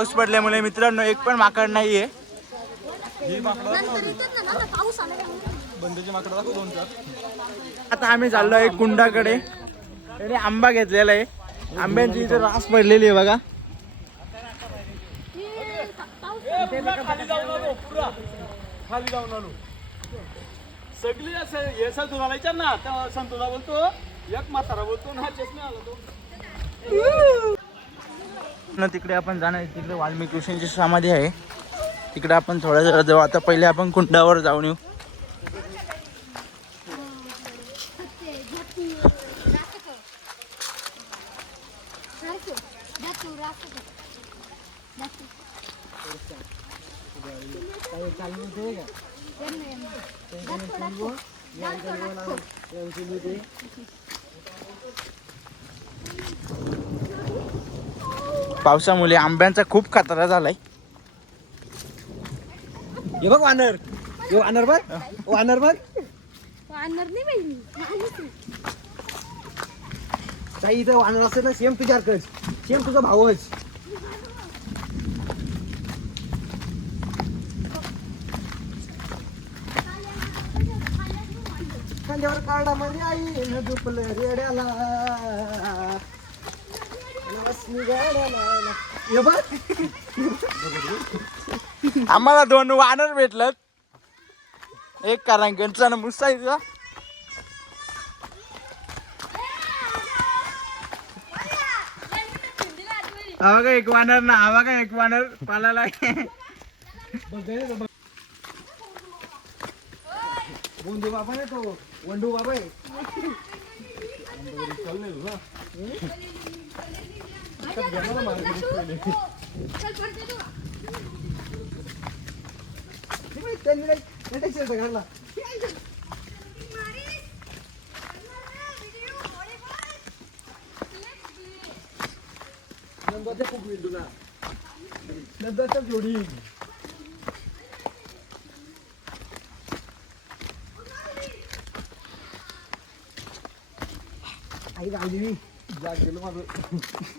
पाऊस पडल्यामुळे मित्रांनो एक पण माकड नाहीये. आता आम्ही चाललो आहे कुंडाकडे. त्याने आंबा घेतलेला आहे. आंब्यांची इथे रास पडलेली आहे बघा. खाली जाऊन आलो सगळी असं हे संतुला विचार ना. संतुला बोलतो एक म्हातारा बोलतो ना चष्मा आला तो. न तिकडे आपण जाणार आहे. तिकडे वाल्मिकी ऋषींची समाधी आहे. तिकडे आपण थोड्या जरा जाऊ. आता पहिले आपण कुंडावर जाऊन येऊ. पावसामुळे आंब्यांचा खूप खतरा झालाय. हे बघ वानर. हे वानर बघ. वानर बघ. आणणार नाही बाई मी. माणूस आहे. काही इथं वानर असेल ना सेम तुझ्यासारखंच सेम तुझा भावच खांद्यावर काढा मध्ये आई न दुपलं रेड्याला लक्ष्मी गाड्याला हे बघ आम्हाला दोन वानर भेटलं एक करांकणचा आणि मुसाईचा हा बघा एक वानर ना हा बघा एक वानर पालाला बोंधू बाबा आहे तो वंडू बाबा आहे त्यांनी नाही नाही टेन्शन घालला नंदरच्या खूप विंडू ना नंदरच्या जोडी आई गावली जाग गेलो माझं वरती येशील ना वरचं?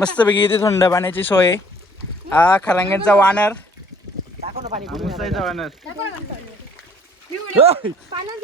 मस्तपैकी इथे थंड पाण्याची सोय. आहे. हा खरांगणचा वानर. मुसाईचा वानर. पाण्यात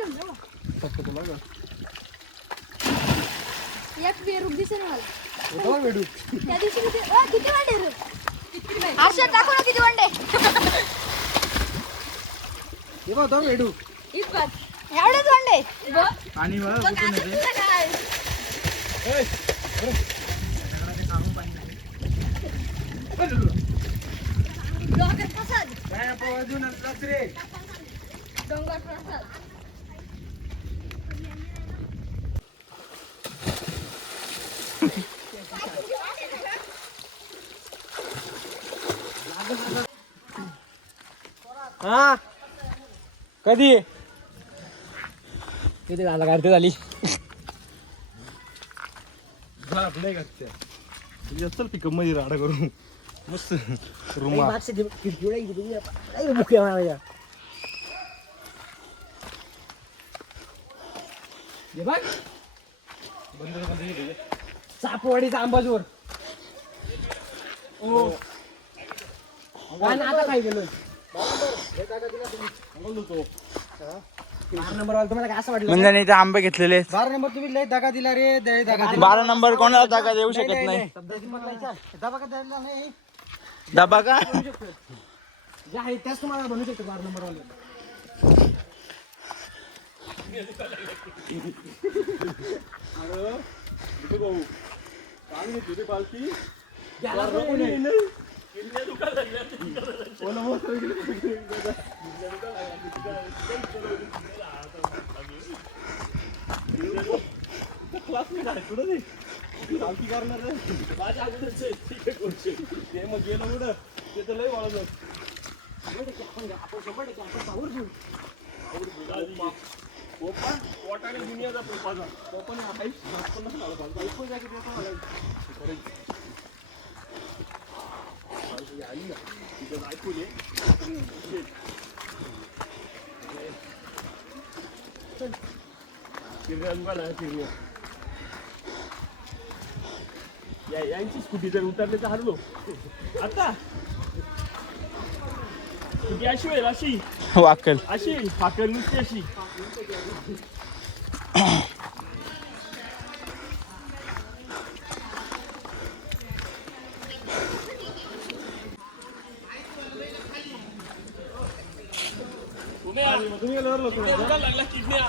हा? कधी? तिथे झाला गाडते झाली. जा आपल्या का चल पिकअपमध्ये राडा करून. मस्त रुमा मागचे ते इथे. काय मुख्य हे बघ आणि आता काय गेलो बारा नंबर वाला तुम्हाला काय असं वाटलं म्हणजे इथे आंबे घेतलेले. बारा नंबर तुम्ही लय दगा दिला रे दय दगा दिला बारा नंबर कोणाला जागा देऊ शकत नाही दबा का द्यायला नाही डबा का? जे आहे त्याच तुम्हाला बनवू शकतो बारा नंबर वाले गेली. क्लासमेट आहे कुठं ते करणार माझ्या अगोदरच आहे. ठीक आहे ते मग गेलं कुठं ते तर लय वाळलं पोपा पोटाने दुनियाचा पोपाचा पोपाने आई पण नाही झाला पाहिजे पण जायचं ते पण आलं. करायचं. ना तिथं ऐकून ये फिरण्यात बघा फिरण्या या यांची स्कूटी जर उतरले तर हरलो. आता. स्कूटी अशी होईल अशी. वाकल. अशी फाकल नुसती अशी. लागला किडन्या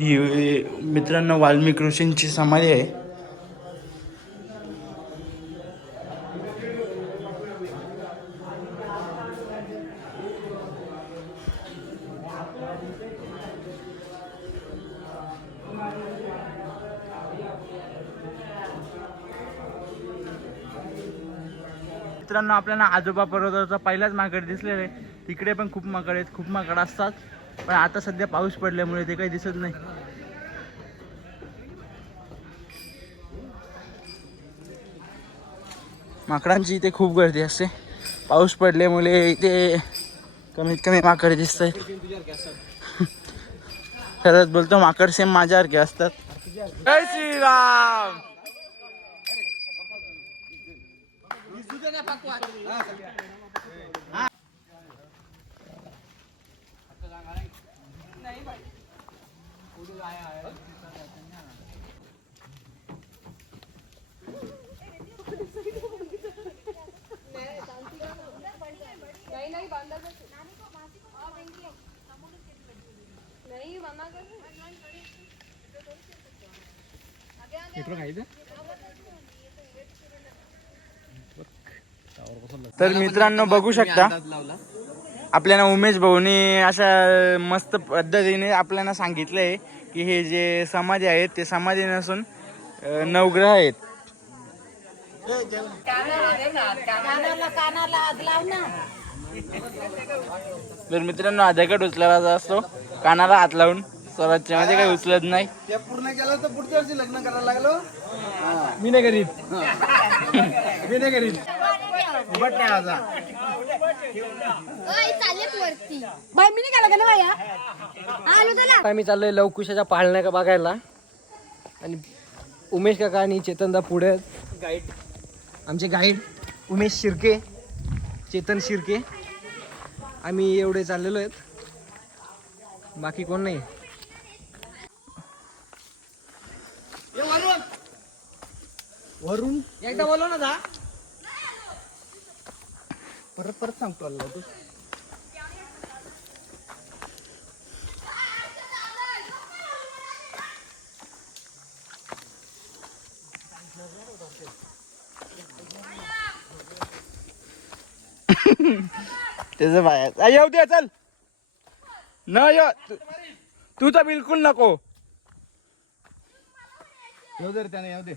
ही मित्रांनो वाल्मिक ऋषींची समाधी आहे. मित्रांनो आपल्याला आजोबा पर्वताचा पहिलाच माकड दिसलेला आहे. तिकडे पण खूप माकड आहेत खूप माकड असतात. पण आता सध्या पाऊस पडल्यामुळे ते काही दिसत नाही. माकडांची इथे खूप गर्दी असते. पाऊस पडल्यामुळे इथे कमीत कमी माकड दिसत खरंच बोलतो माकड सेम माझ्यासारखे असतात. जय श्रीराम! नहीं तर मित्रांनो बघू शकता. आपल्याला उमेश भाऊनी अशा मस्त पद्धतीने आपल्याला सांगितलंय की हे जे समाधी आहेत ते समाधी नसून नवग्रह आहेत. तर मित्रांनो आधार उचलायला असतो. कानाला हात लावून. स्वराज्यमध्ये काही उचलत नाही. ते पूर्ण केलं तर पुढच्या वर्षी लग्न करायला लागलो. मी नाही करीत. मी नाही करीत. बट नाही माझा. मी नाही का ना बाया? आलो त्याला. आम्ही चाललोय लवकुशाच्या पाळण्या का बघायला. आणि उमेश काका आणि चेतनदा पुढे गाईड आमचे गाईड उमेश शिर्के चेतन शिर्के. आम्ही एवढे चाललेलो आहेत. बाकी कोण नाही वरून? एकदा बोलव ना दा परत परत सांगतो अल्ला तू. त्याचं बाहेर आ, येऊ दे चल. न ये तू- तू तर बिलकुल नको. येऊ दे रे त्याने येऊ दे.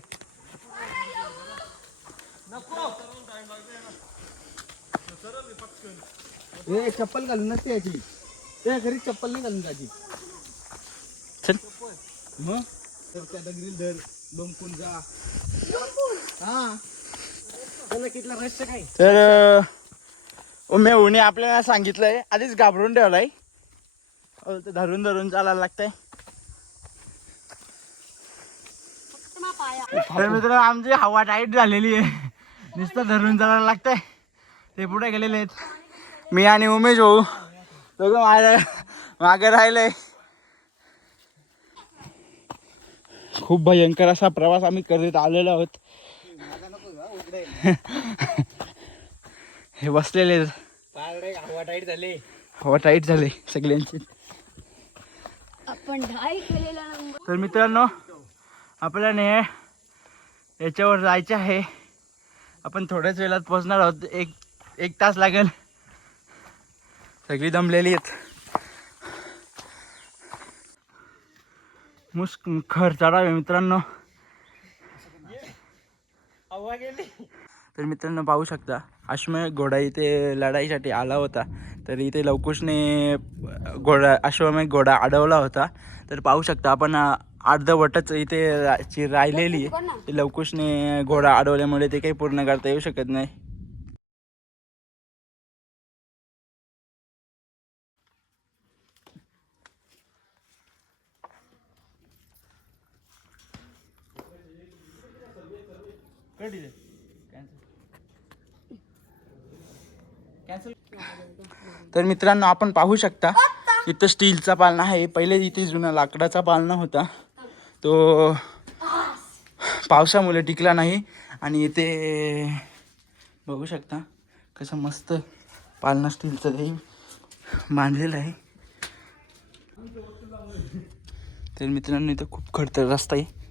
ए चप्पल घालून नसते याची. ते घरी चप्पल नाही घालून जायची. चल. मग? तर त्या दगडील धर लोंबकून जा. हा. त्याला कितला रहस्य काय तर आपल्याला सांगितलंय आधीच घाबरून ठेवलाय. धरून धरून चालायला लागतंय. तर मित्र आमची हवा टाईट झालेली आहे. नुसतं धरून चालायला लागतंय. ते पुढे गेलेले आहेत. मी आणि उमेश भाऊ दोघं माझ्या मागे राहिलंय. खूप भयंकर असा प्रवास आम्ही करत आलेलो आहोत. हे बसलेले. हवा टाईट झाली हवा टाईट झाले सगळ्यांची. आपण ढाई केलेला नंबर तर मित्रांनो आपल्याला हे याच्यावर जायचं आहे. आपण थोड्याच वेळात पोहोचणार आहोत. एक एक तास लागेल. सगळी दमलेली आहेत. मुस्क खर चढावे मित्रांनो. तर मित्रांनो पाहू शकता अश्वमेध घोडा इथे लढाईसाठी आला होता. तर इथे लवकुशने घोडा अश्वमेध घोडा अडवला होता. तर पाहू शकता आपण अर्धवटच इथे ची राहिलेली लवकुशने घोडा अडवल्यामुळे ते काही पूर्ण करता येऊ शकत नाही. तर मित्रांनो आपण पाहू शकता इथं स्टीलचा पालना आहे. पहिले इथे जुना लाकडाचा पालना होता. तो पावसामुळे टिकला नाही. आणि इथे बघू शकता कसं मस्त पालना स्टीलचं काही बांधलेलं आहे. तर मित्रांनो इथं खूप खडतर रस्ता आहे.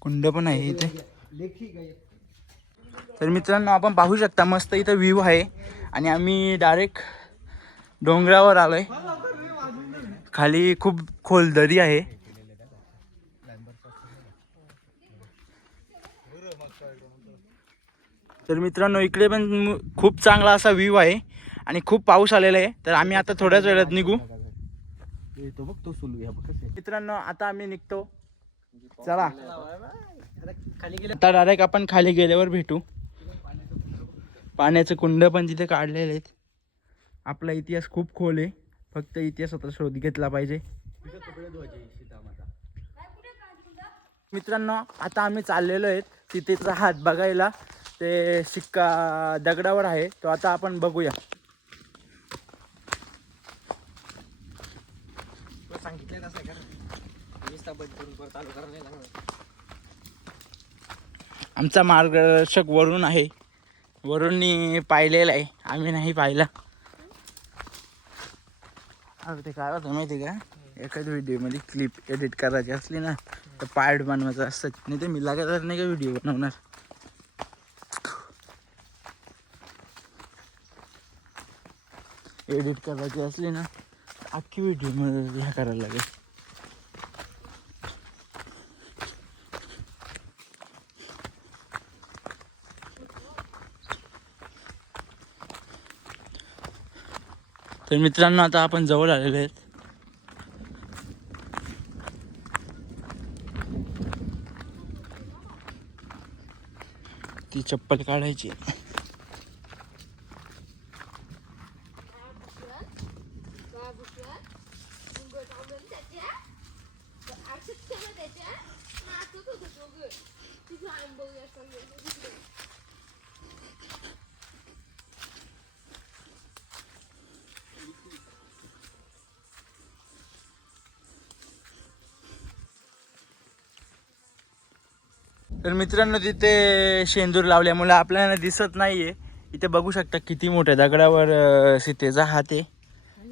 कुंड. पण आहे इथे. तर मित्रांनो आपण पाहू शकता मस्त इथं व्ह्यू आहे. आणि आम्ही डायरेक्ट डोंगरावर आलोय. खाली खूप खोल दरी आहे. तर मित्रांनो इकडे पण खूप चांगला असा व्ह्यू आहे. आणि खूप पाऊस आलेला आहे. तर आम्ही आता थोड्याच वेळात निघू. तो बघ तो सुलू मित्रांनो आता आम्ही निघतो. चला. खाली गेले. आता डायरेक्ट आपण खाली गेल्यावर भेटू. पाण्याचे कुंड पण तिथे काढलेले आहेत. आपला इतिहास खूप खोल आहे. फक्त इतिहासाचा शोध घेतला पाहिजे. मित्रांनो आता आम्ही चाललेलो आहेत तिथेचा हात बघायला. ते शिक्का दगडावर आहे. तो आता आपण बघूया सांगितलं कसं बंद करून परत चालू लागणार आमचा मार्गदर्शक वरुण आहे. वरुणनी पाहिलेला आहे. आम्ही नाही पाहिला. अरे ते काय होतं माहिती का? एखाद्या व्हिडिओमध्ये क्लिप एडिट करायची असली ना तर पार्ट बनवायचं असतं. नाही तर मी लागत नाही का व्हिडिओ बनवणार? एडिट करायची असली ना अख्खी व्हिडिओमध्ये ह्या करायला लागेल. तर मित्रांनो आता आपण जवळ आलेलो आहेत. ती चप्पल काढायची तर मित्रांनो तिथे शेंदूर लावल्यामुळे आपल्याला दिसत नाहीये. इथे बघू शकता किती मोठ्या दगडावर सीतेचा हात आहे.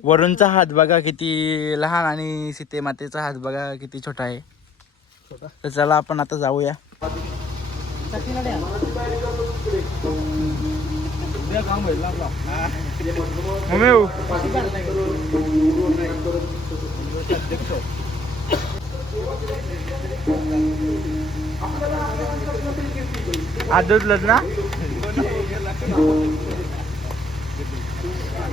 वरूनचा हात बघा किती लहान आणि सीते मातेचा हात बघा किती छोटा आहे. तर चला आपण आता जाऊया. आदत ना?